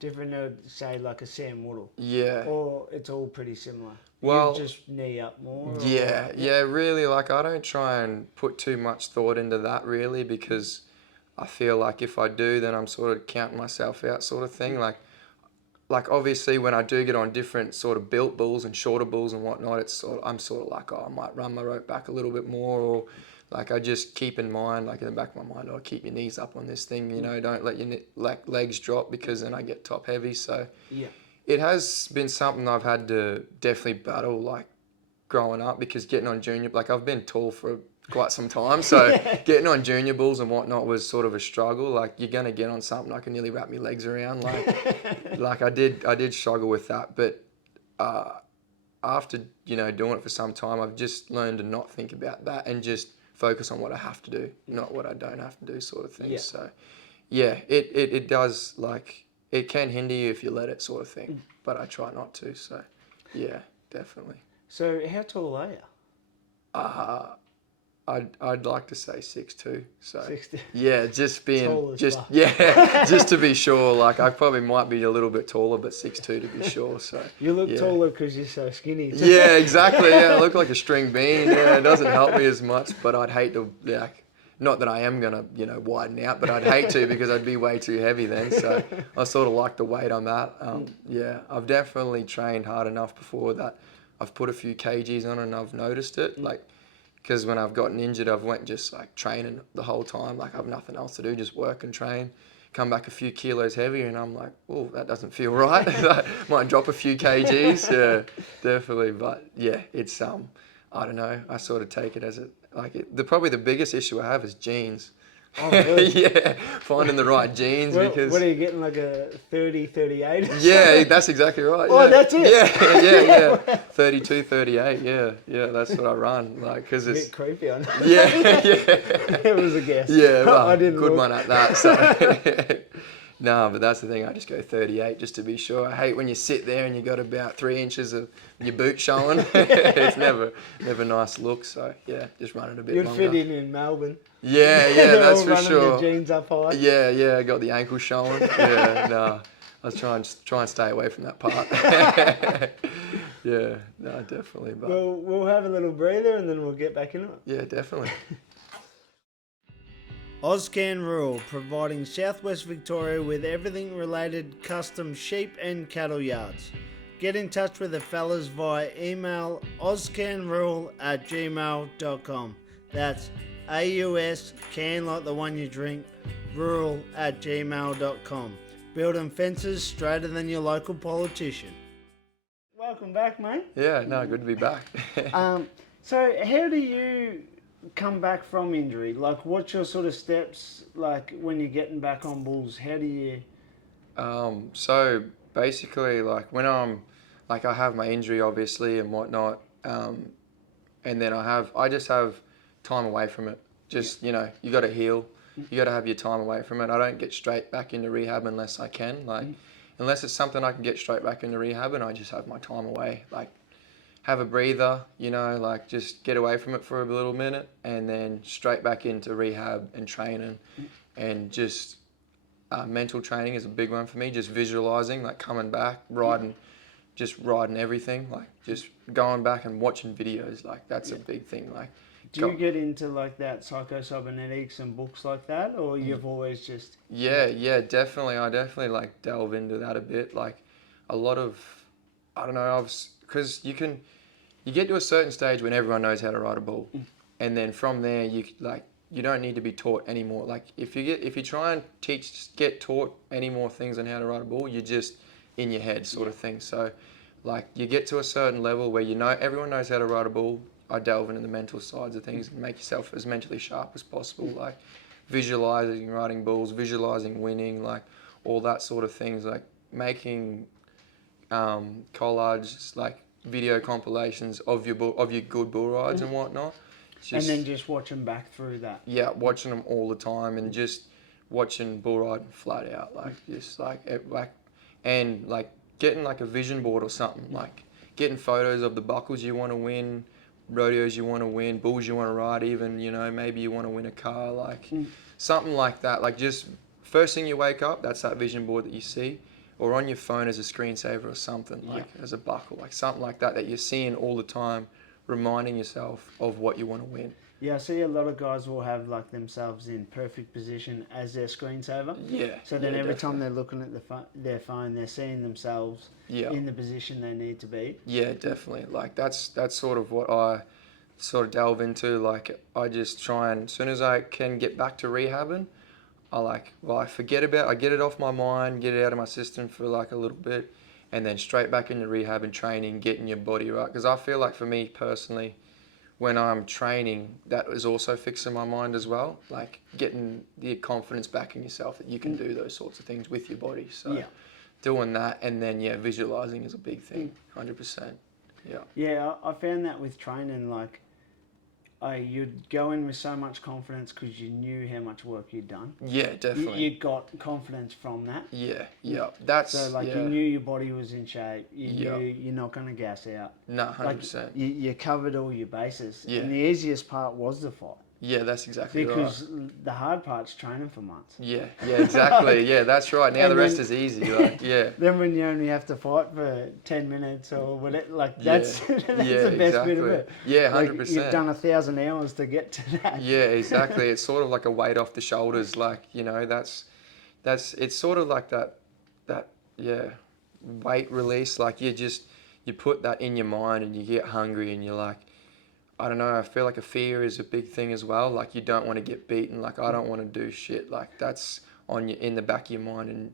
different to, say, like a Sam Woodall? Yeah. Or it's all pretty similar? Well, you just knee up more? Yeah, really, like, I don't try and put too much thought into that, really, because I feel like if I do, then I'm sort of counting myself out, sort of thing. Like, obviously, when I do get on different sort of built bulls and shorter bulls and whatnot, I'm sort of like, I might run my rope back a little bit more, or like, I just keep in mind, like, in the back of my mind, keep your knees up on this thing, don't let your legs drop, because then I get top heavy. So it has been something I've had to definitely battle, like, growing up, because getting on junior, like, I've been tall for quite some time. So getting on junior bulls and whatnot was sort of a struggle. Like you're gonna get on something I can nearly wrap my legs around. Like I did struggle with that. But after doing it for some time, I've just learned to not think about that and just focus on what I have to do, not what I don't have to do, sort of thing. Yeah. So yeah, it does, like, it can hinder you if you let it, sort of thing. But I try not to. So yeah, definitely. So how tall are you? I'd like to say 6'2". So 60. yeah, just Tall being as fuck. just to be sure. Like I probably might be a little bit taller, but 6'2" to be sure. So You look yeah. taller because you're so skinny. Yeah, exactly. Yeah, I look like a string bean. Yeah, it doesn't help me as much, but I'd hate to, like, not that I am gonna widen out, but I'd hate to because I'd be way too heavy then. So I sort of like the weight I'm at. Yeah, I've definitely trained hard enough before that I've put a few kgs on and I've noticed it. Like, because when I've gotten injured, I've went just like training the whole time. Like I've nothing else to do, just work and train. Come back a few kilos heavier, and I'm like, oh, that doesn't feel right. Might drop a few kgs. Yeah, definitely. But yeah, it's I don't know. I sort of take it as probably the biggest issue I have is jeans. Oh, really? Yeah, finding the right jeans because. What are you getting, like a 30, 38? Yeah, that's exactly right. Oh, yeah. that's it? Yeah. 32, 38. Yeah, that's what I run. Like, because A it's. bit creepy on that. Yeah. It was a guess. Yeah, well, I didn't good look. one at that. So. No, but that's the thing. I just go 38 just to be sure. I hate when you sit there and you got about 3 inches of your boot showing. It's never nice look. So yeah, just running a bit You'd longer. fit in Melbourne. Yeah, They're that's all for running sure. their jeans up high. Yeah, I got the ankle showing. Yeah, no, I was trying to stay away from that part. Yeah, no, definitely. But We'll have a little breather and then we'll get back into it. yeah, definitely. Ozcan Rural, providing Southwest Victoria with everything related custom sheep and cattle yards. Get in touch with the fellas via email ozcanrural@gmail.com. That's AUS, can like the one you drink, rural@gmail.com. Building fences straighter than your local politician. Welcome back, mate. Yeah, no, good to be back. So how do you come back from injury? Like, what's your sort of steps, like, when you're getting back on bulls? How do you... So basically, like, when I have my injury, obviously, and whatnot, and then I just have time away from it. Just, you got to heal. You got to have your time away from it. I don't get straight back into rehab unless I can. Like, unless it's something I can get straight back into rehab, and I just have my time away. Like, have a breather, like just get away from it for a little minute and then straight back into rehab and training. And just mental training is a big one for me. Just visualizing, like coming back, riding everything, like just going back and watching videos. Like that's a big thing. Like, do you get into like that psycho-cybernetics and books like that, or you've always just... Yeah, definitely. I definitely like delve into that a bit. Like a lot of, I don't know, because you get to a certain stage when everyone knows how to ride a bull, and then from there you don't need to be taught anymore. Like if you try and get taught any more things on how to ride a bull, you're just in your head sort of thing. So like you get to a certain level where everyone knows how to ride a bull. I delve into the mental sides of things and make yourself as mentally sharp as possible. Like visualizing riding bulls, visualizing winning, like all that sort of things. Like making collages, like video compilations of your good bull rides and whatnot. And then just watching back through that. Yeah, watching them all the time and just watching bull riding flat out, like just and like getting like a vision board or something, like getting photos of the buckles you want to win, rodeos you want to win, bulls you want to ride, even maybe you want to win a car, like something like that. Like just first thing you wake up, that's that vision board that you see. Or on your phone as a screensaver or something, like as a buckle, like something like that you're seeing all the time, reminding yourself of what you want to win. Yeah, I see a lot of guys will have like themselves in perfect position as their screensaver. Yeah. So then every time they're looking at their phone, they're seeing themselves in the position they need to be. Yeah, definitely. Like that's sort of what I sort of delve into. Like I just try and as soon as I can get back to rehabbing, I get it off my mind, get it out of my system for like a little bit, and then straight back into rehab and training, getting your body right. Because I feel like for me personally, when I'm training, that is also fixing my mind as well. Like getting the confidence back in yourself that you can do those sorts of things with your body. So doing that, and then visualizing is a big thing. 100%. Yeah. Yeah, I found that with training, like, you'd go in with so much confidence because you knew how much work you'd done. Yeah, definitely. You got confidence from that. Yeah. That's so like you knew your body was in shape. You knew you're not going to gas out. No, 100%. Like you covered all your bases. Yeah. And the easiest part was the fight. Yeah, that's exactly right. Because the hard part's training for months. Yeah, exactly. Yeah, that's right. Now the rest is easy. Like, yeah. Then when you only have to fight for 10 minutes or whatever, like that's the best bit of it. Yeah, 100%. Like, you've done 1,000 hours to get to that. Yeah, exactly. It's sort of like a weight off the shoulders. Like, it's sort of like that weight release. Like you put that in your mind and you get hungry and you're like, I don't know, I feel like a fear is a big thing as well. Like you don't want to get beaten. Like I don't want to do shit. Like that's in the back of your mind, and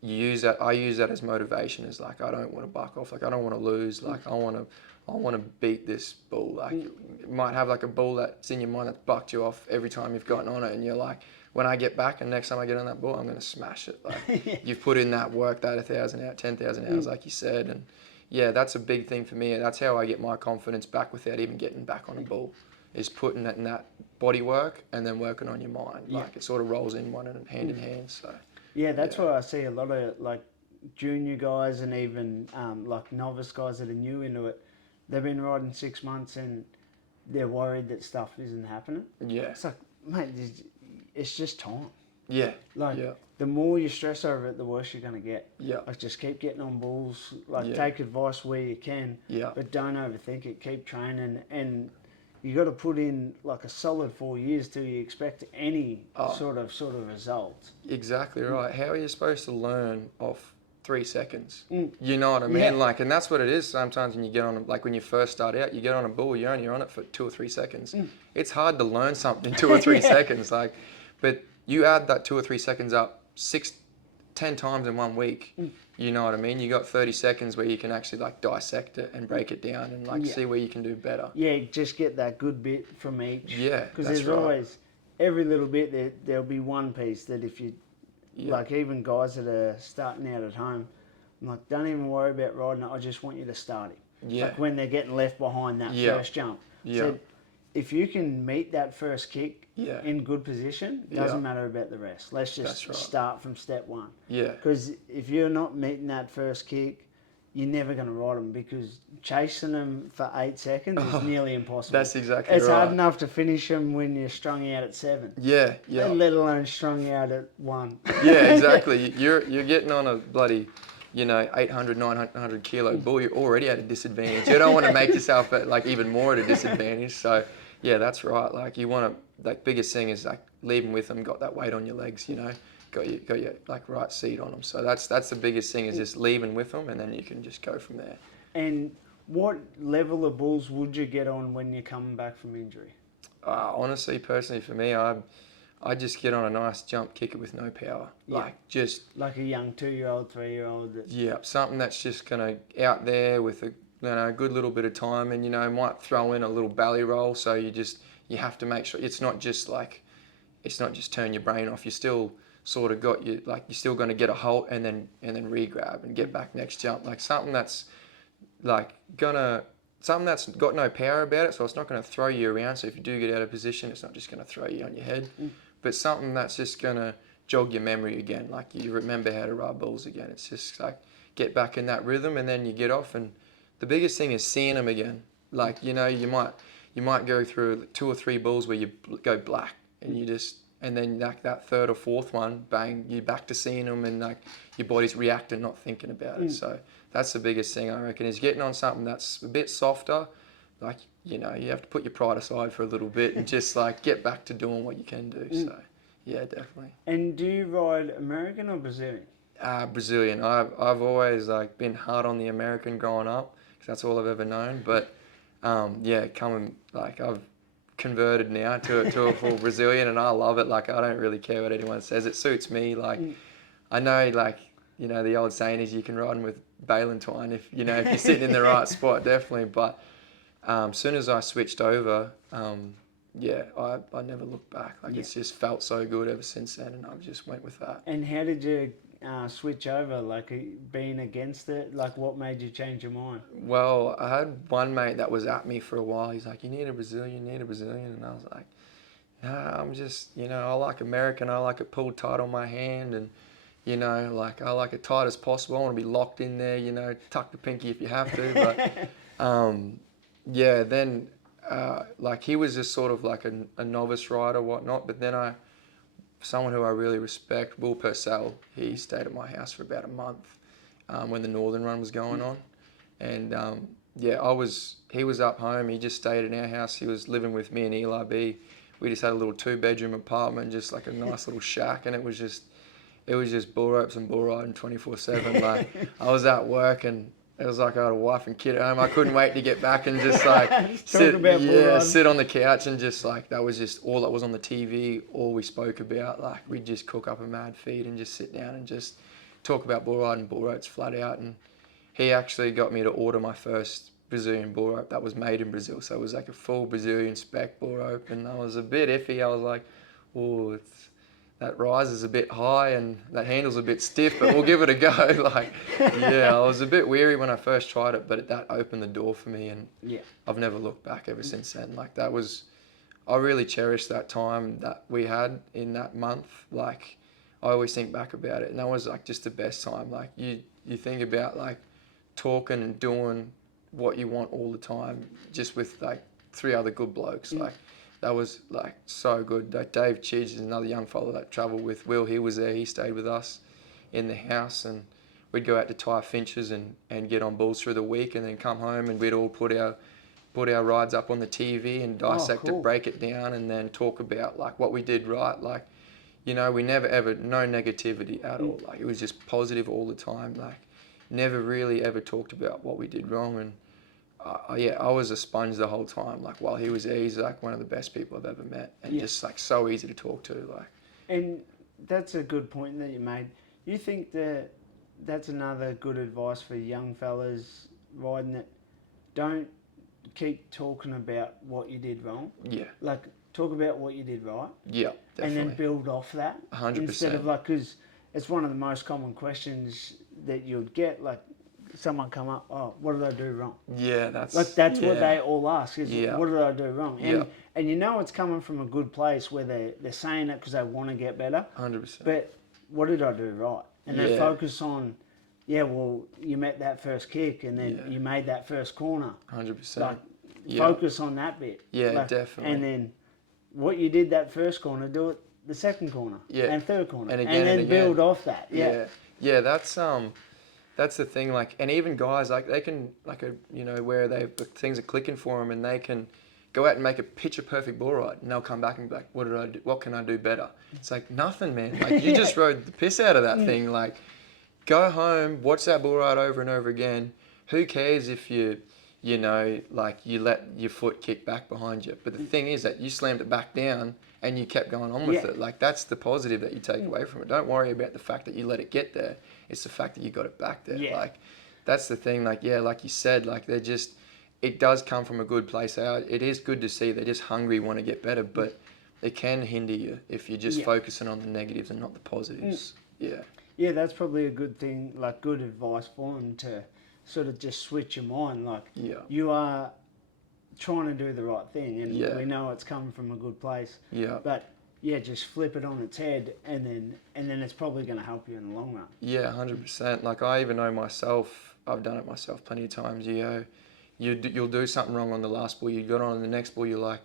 you use that. I use that as motivation. Is like I don't want to buck off. Like I don't want to lose. Like I want to beat this bull. Like you might have like a bull that's in your mind that's bucked you off every time you've gotten on it, and you're like, when I get back and next time I get on that bull, I'm gonna smash it. Like you've put in that work, that 1,000 hours, 10,000 hours, like you said, and. Yeah, that's a big thing for me, and that's how I get my confidence back without even getting back on a bull, is putting that in that body work and then working on your mind. Like it sort of rolls in one and hand in hand. So yeah, that's why I see a lot of like junior guys and even like novice guys that are new into it. They've been riding 6 months and they're worried that stuff isn't happening. Yeah, it's like, mate, it's just time. Yeah, like the more you stress over it, the worse you're going to get. Yeah. Like just keep getting on bulls. Like take advice where you can. Yeah. But don't overthink it. Keep training, and you got to put in like a solid 4 years till you expect any sort of result. Exactly right. How are you supposed to learn off 3 seconds? You know what I mean? Yeah. Like, and that's what it is. Sometimes when you get on, like when you first start out, you get on a bull, you're only on it for 2 or 3 seconds. It's hard to learn something in 2 or 3 seconds. Like, but you add that 2 or 3 seconds up 10 times in 1 week. You know what I mean? You got 30 seconds where you can actually like dissect it and break it down and like see where you can do better. Yeah, just get that good bit from each. Yeah, because there's always every little bit there'll be one piece that if you like, even guys that are starting out at home, I'm like, don't even worry about riding it. I just want you to start it. Yeah. Like when they're getting left behind that first jump. Yeah. So if you can meet that first kick in good position, it doesn't matter about the rest. Let's just start from step one. Yeah. Because if you're not meeting that first kick, you're never going to ride them, because chasing them for 8 seconds is nearly impossible. That's exactly right. It's hard enough to finish them when you're strung out at 7. Yeah. Let alone strung out at 1. Yeah, exactly. You're getting on a bloody 800, 900 kilo bull. You're already at a disadvantage. You don't want to make yourself like even more at a disadvantage. So yeah, that's right. Like you want to, like biggest thing is like leaving with them, got that weight on your legs, got your like right seat on them. So that's the biggest thing, is just leaving with them, and then you can just go from there. And what level of bulls would you get on when you're coming back from injury? Honestly, personally for me, I just get on a nice jump kicker with no power. Like just like a young 2-year-old, 3-year-old. Something that's just gonna out there with a good little bit of time, and might throw in a little belly roll. So you have to make sure it's not just turn your brain off. You still sort of got you're still going to get a halt and then re-grab and get back next jump. Like something that's got no power about it, so it's not going to throw you around. So if you do get out of position, it's not just going to throw you on your head, but something that's just going to jog your memory again. Like you remember how to ride bulls again. It's just like get back in that rhythm, and then you get off. And the biggest thing is seeing them again. Like you might go through 2 or 3 bulls where you go black, and then like that 3rd or 4th one, bang, you're back to seeing them, and like your body's reacting, not thinking about it. So that's the biggest thing, I reckon, is getting on something that's a bit softer. Like you have to put your pride aside for a little bit and just like get back to doing what you can do. So yeah, definitely. And do you ride American or Brazilian? Brazilian. I've always like been hard on the American growing up, because that's all I've ever known. But I've converted now to a full Brazilian, and I love it. Like I don't really care what anyone says. It suits me. Like I know, like the old saying is you can ride them with baling twine if you're sitting in the right spot, definitely. But Soon as I switched over, I never looked back. Like it's just felt so good ever since then, and I just went with that. And how did you switch over? Like being against it? Like what made you change your mind? Well, I had one mate that was at me for a while. He's like, you need a Brazilian, and I was like, nah, I'm just, I like American. I like it pulled tight on my hand, and like I like it tight as possible. I want to be locked in there, tuck the pinky if you have to. But then like he was just sort of like a novice rider, whatnot. But then someone who I really respect, Will Purcell, he stayed at my house for about a month when the Northern Run was going on. And he was up home. He just stayed in our house. He was living with me and Eli B. We just had a little 2-bedroom apartment, just like a nice little shack, and it was just bull ropes and bull riding 24/7. Like I was at work and it was like I had a wife and kid at home. I couldn't wait to get back and just like sit on the couch and just like that was just all that was on the TV, all we spoke about. Like we'd just cook up a mad feed and just sit down and just talk about bull riding, bull ropes flat out. And he actually got me to order my first Brazilian bull rope that was made in Brazil. So it was like a full Brazilian spec bull rope, and I was a bit iffy. I was like, oh, that rise is a bit high and that handle's a bit stiff, but we'll give it a go. Like, I was a bit weary when I first tried it, but that opened the door for me, and I've never looked back ever since then. Like I really cherished that time that we had in that month. Like, I always think back about it, and that was like just the best time. Like you think about like talking and doing what you want all the time, just with like 3 other good blokes. Like that was like so good. Like Dave Chidge is another young fellow that travelled with Will. He was there. He stayed with us in the house, and we'd go out to tie finches and get on bulls through the week, and then come home and we'd all put our rides up on the TV and dissect it, break it down, and then talk about like what we did right. Like, we never ever, no negativity at all. Like it was just positive all the time. Like never really ever talked about what we did wrong. And I was a sponge the whole time. Like while he was there, he's like one of the best people I've ever met, and just like so easy to talk to. Like, and that's a good point that you made. You think that that's another good advice for young fellas riding, that don't keep talking about what you did wrong. Yeah. Like talk about what you did right. Yeah, definitely. And then build off that. 100%. Instead of like, because it's one of the most common questions that you'd get, like someone come up, oh, what did I do wrong? Yeah, that's what they all ask is, what did I do wrong? And it's coming from a good place where they're saying it because they want to get better. 100%. But what did I do right? And they focus on, you met that first kick, and then you made that first corner. 100%. Like, focus on that bit. Yeah, like, definitely. And then what you did that first corner, do it the second corner and third corner, and again, and then build off that. Yeah, that's the thing. Like, and even guys, like they can, like where things are clicking for them, and they can go out and make a picture perfect bull ride, and they'll come back and be like, what did I do? What can I do better? It's like nothing, man. Like you just rode the piss out of that thing. Like, go home, watch that bull ride over and over again. Who cares if you let your foot kick back behind you? But the thing is that you slammed it back down and you kept going on with it. Like, that's the positive that you take away from it. Don't worry about the fact that you let it get there. It's the fact that you got it back there. Like, that's the thing. Like, like you said, like it does come from a good place. It is good to see they're just hungry, want to get better, but it can hinder you if you're just focusing on the negatives and not the positives. Yeah, that's probably a good thing, like good advice for them to sort of just switch your mind. Like, you are trying to do the right thing, and we know it's coming from a good place. But just flip it on its head, and then it's probably going to help you in the long run. 100%. Like, I even know myself. I've done it myself plenty of times. You'll do something wrong on the last bull. You got on the next bull. You're like,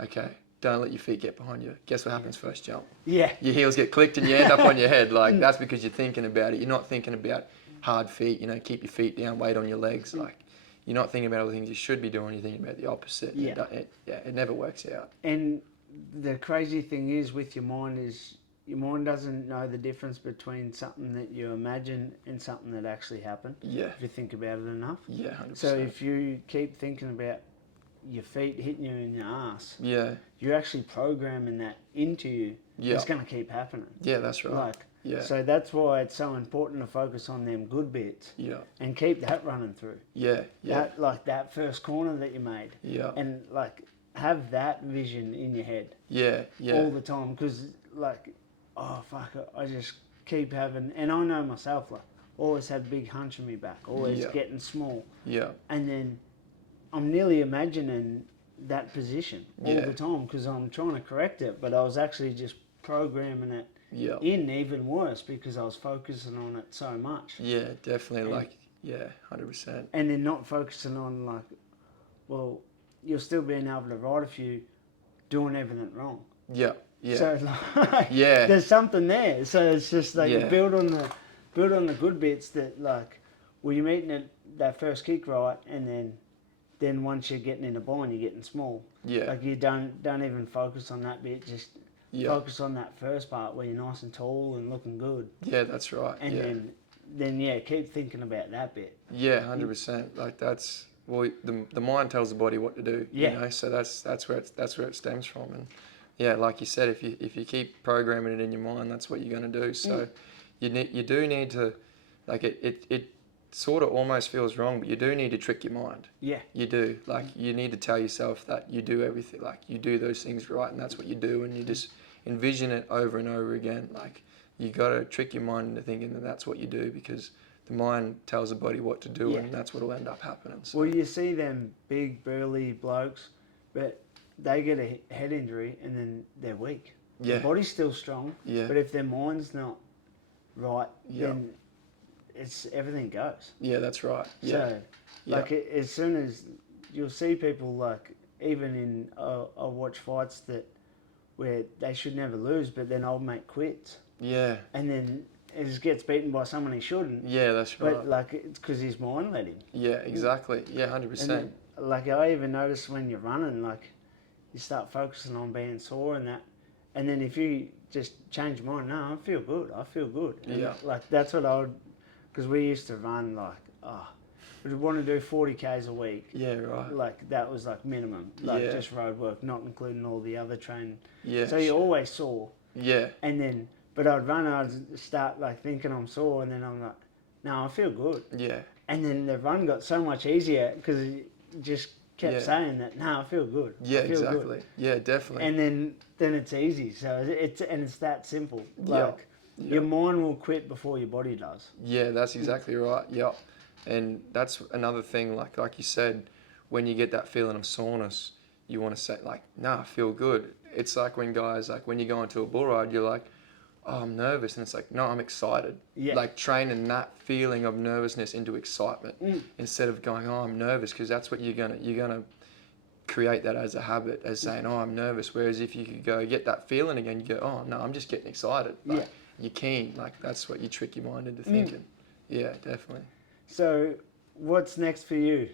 okay, don't let your feet get behind you. Guess what happens first jump? Your heels get clicked and you end up on your head. Like, that's because you're thinking about it. You're not thinking about hard feet. Keep your feet down, weight on your legs. Like, you're not thinking about all the things you should be doing. You're thinking about the opposite. It never works out. And the crazy thing is with your mind is your mind doesn't know the difference between something that you imagine and something that actually happened. If you think about it enough. 100%. So if you keep thinking about your feet hitting you in your ass, you're actually programming that into you. It's going to keep happening. That's right. Like, Yeah. So that's why it's so important to focus on them good bits. Yeah. And keep that running through. Yeah. Yeah. That first corner that you made. Yeah. And like have that vision in your head. Yeah. Yeah. All the time, because like, oh fuck, I just keep having, and I know myself, like always had big hunch in me back, always getting small. Yeah. And then I'm nearly imagining that position all the time because I'm trying to correct it, but I was actually just programming it in even worse because I was focusing on it so much. Yeah, definitely. And, 100%. And then not focusing on like, well, you're still being able to ride if you doing everything wrong. Yeah. Yeah. So like, there's something there. So it's just like you build on the good bits that like, well, you're meeting it that first kick right, and then once you're getting in a bind, you're getting small. Yeah. Like you don't even focus on that bit. Just focus on that first part where you're nice and tall and looking good. Yeah, that's right. And then keep thinking about that bit. Yeah, 100%. Like that's the mind tells the body what to do. Yeah. You know, so that's where it stems from. And yeah, like you said, if you keep programming it in your mind, that's what you're going to do. So you do need to, like it sort of almost feels wrong, but you do need to trick your mind. Yeah. You do. Like you need to tell yourself that you do everything, like you do those things right, and that's what you do, and you just envision it over and over again. Like you got to trick your mind into thinking that that's what you do, because the mind tells the body what to do, and that's what will end up happening. So. Well, you see them big burly blokes, but they get a head injury and then they're weak. Yeah. The body's still strong, but if their mind's not right, then it's everything goes. Yeah, that's right. Yeah. So, like as soon as you'll see people like even in I watch fights that where they should never lose, but then old mate quits. Yeah. And then he just gets beaten by someone he shouldn't. Yeah, that's right. But like it's because his mind let him. Yeah, exactly. Yeah, 100%. Like I even notice when you're running, like you start focusing on being sore and that, and then if you just change your mind, no, I feel good. And like that's what I would, because we used to run like, we'd want to do 40 Ks a week. Yeah, right. Like that was like minimum, like just road work, not including all the other training. Yeah. So you're always sore. Yeah. And then, but I'd run and I'd start like thinking I'm sore, and then I'm like, no, I feel good. Yeah. And then the run got so much easier because it just kept saying that, no, I feel good. Yeah, I feel exactly. Good. Yeah, definitely. And then it's easy. So it's that simple. Like your mind will quit before your body does. Yeah, that's exactly right. Yeah. And that's another thing, like you said, when you get that feeling of soreness, you want to say like, nah, I feel good. It's like when guys, like when you go into a bull ride, you're like, oh, I'm nervous. And it's like, no, I'm excited. Yeah. Like training that feeling of nervousness into excitement instead of going, oh, I'm nervous, because that's what you're gonna create that as a habit, as saying, oh, I'm nervous. Whereas if you could go get that feeling again, you go, oh, no, I'm just getting excited. Like, you're keen. Like that's what you trick your mind into thinking. Yeah, definitely. So what's next for you?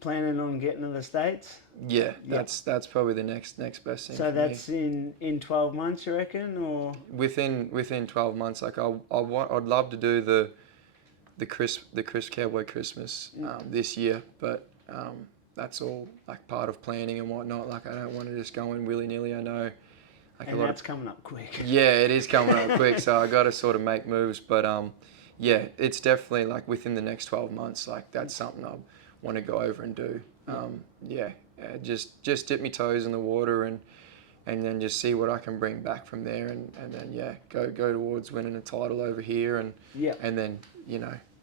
Planning on getting to the States? Yeah, that's probably the next best thing. So that's in 12 months, you reckon, or within 12 months? Like I'd love to do the crisp cowboy Christmas this year, but that's all like part of planning and whatnot. Like I don't want to just go in willy nilly. I know. Like and that's coming up quick. Yeah, it is coming up quick. So I got to sort of make moves, but yeah, it's definitely like within the next 12 months. Like that's something I want to go over and do. Just dip my toes in the water and then just see what I can bring back from there, and then go towards winning a title over here, and then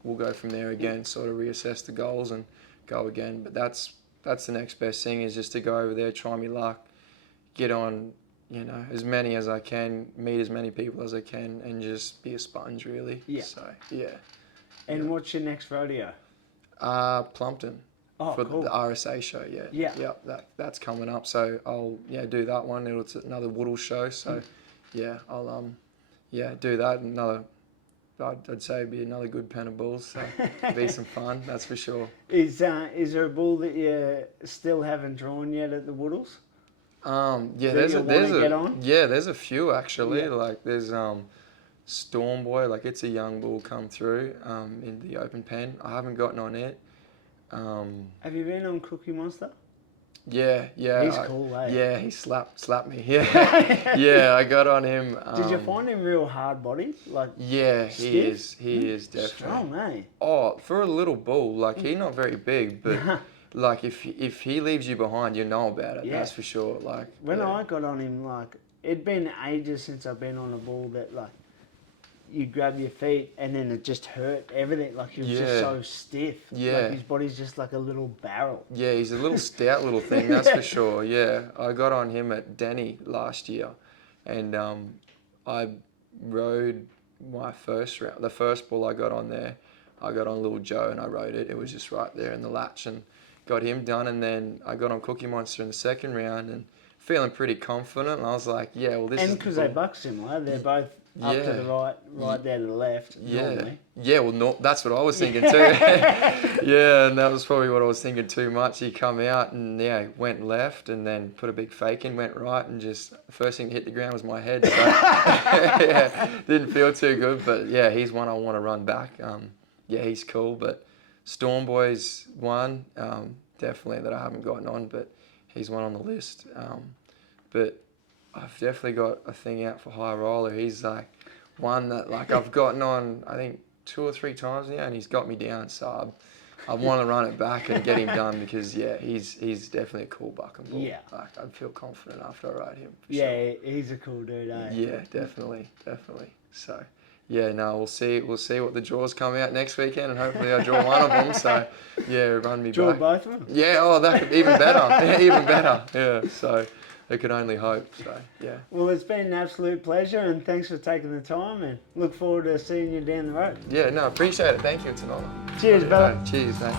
we'll go from there again, sort of reassess the goals and go again. But that's the next best thing, is just to go over there, try my luck, get on as many as I can, meet as many people as I can, and just be a sponge really. So And what's your next rodeo? Plumpton. Oh, for cool. the RSA show, that's coming up. So I'll do that one. It's another Woodle show. So I'll do that. I'd say it'd be another good pen of bulls. So it'd be some fun, that's for sure. Is there a bull that you still haven't drawn yet at the Woodles? There's a few actually. Yeah. Like there's Storm Boy. Like it's a young bull come through in the open pen. I haven't gotten on it. Have you been on Cookie Monster? Yeah, yeah. He's cool, eh? Yeah, he slapped me. Yeah, yeah. I got on him. Did you find him real hard body? Like, yeah, stiff? he is definitely Strong, eh? Oh, for a little bull, like he's not very big, but like if he leaves you behind, you know about it. Yeah. That's for sure. Like when yeah. I got on him, like it'd been ages since I've been on a bull that like you grab your feet and then it just hurt everything. Like he was just so stiff. Yeah. Like his body's just like a little barrel. Yeah, he's a little stout little thing, that's for sure. Yeah, I got on him at Denny last year, and I rode my first round. The first bull I got on there, I got on Little Joe and I rode it. It was just right there in the latch and got him done. And then I got on Cookie Monster in the second round and feeling pretty confident. And I was like, yeah, well, this is. And because they buck similar, they're both up to the right there to the left. Normally. Yeah. Well, no, that's what I was thinking too. Yeah, and that was probably what I was thinking too much. He come out and went left and then put a big fake in, went right, and just the first thing to hit the ground was my head. So yeah, didn't feel too good, but yeah, he's one I want to run back. Yeah, he's cool, but Storm Boy's one definitely that I haven't gotten on, but he's one on the list. But I've definitely got a thing out for High Roller. He's like one that like I've gotten on I think 2 or 3 times now, and he's got me down. So I want to run it back and get him done because he's definitely a cool buck and bull. Yeah. Like I'd feel confident after I ride him. For Yeah, sure. he's a cool dude, eh? Yeah, definitely. So. Yeah, no, we'll see what the draws come out next weekend, and hopefully I draw one of them. So, yeah, run me Draw back. both of them? Yeah, oh, that could even better, even better. Yeah, so I could only hope. So, yeah. Well, it's been an absolute pleasure, and thanks for taking the time, and look forward to seeing you down the road. Yeah, no, appreciate it. Thank you. It's an honour. Cheers, brother. Cheers, mate.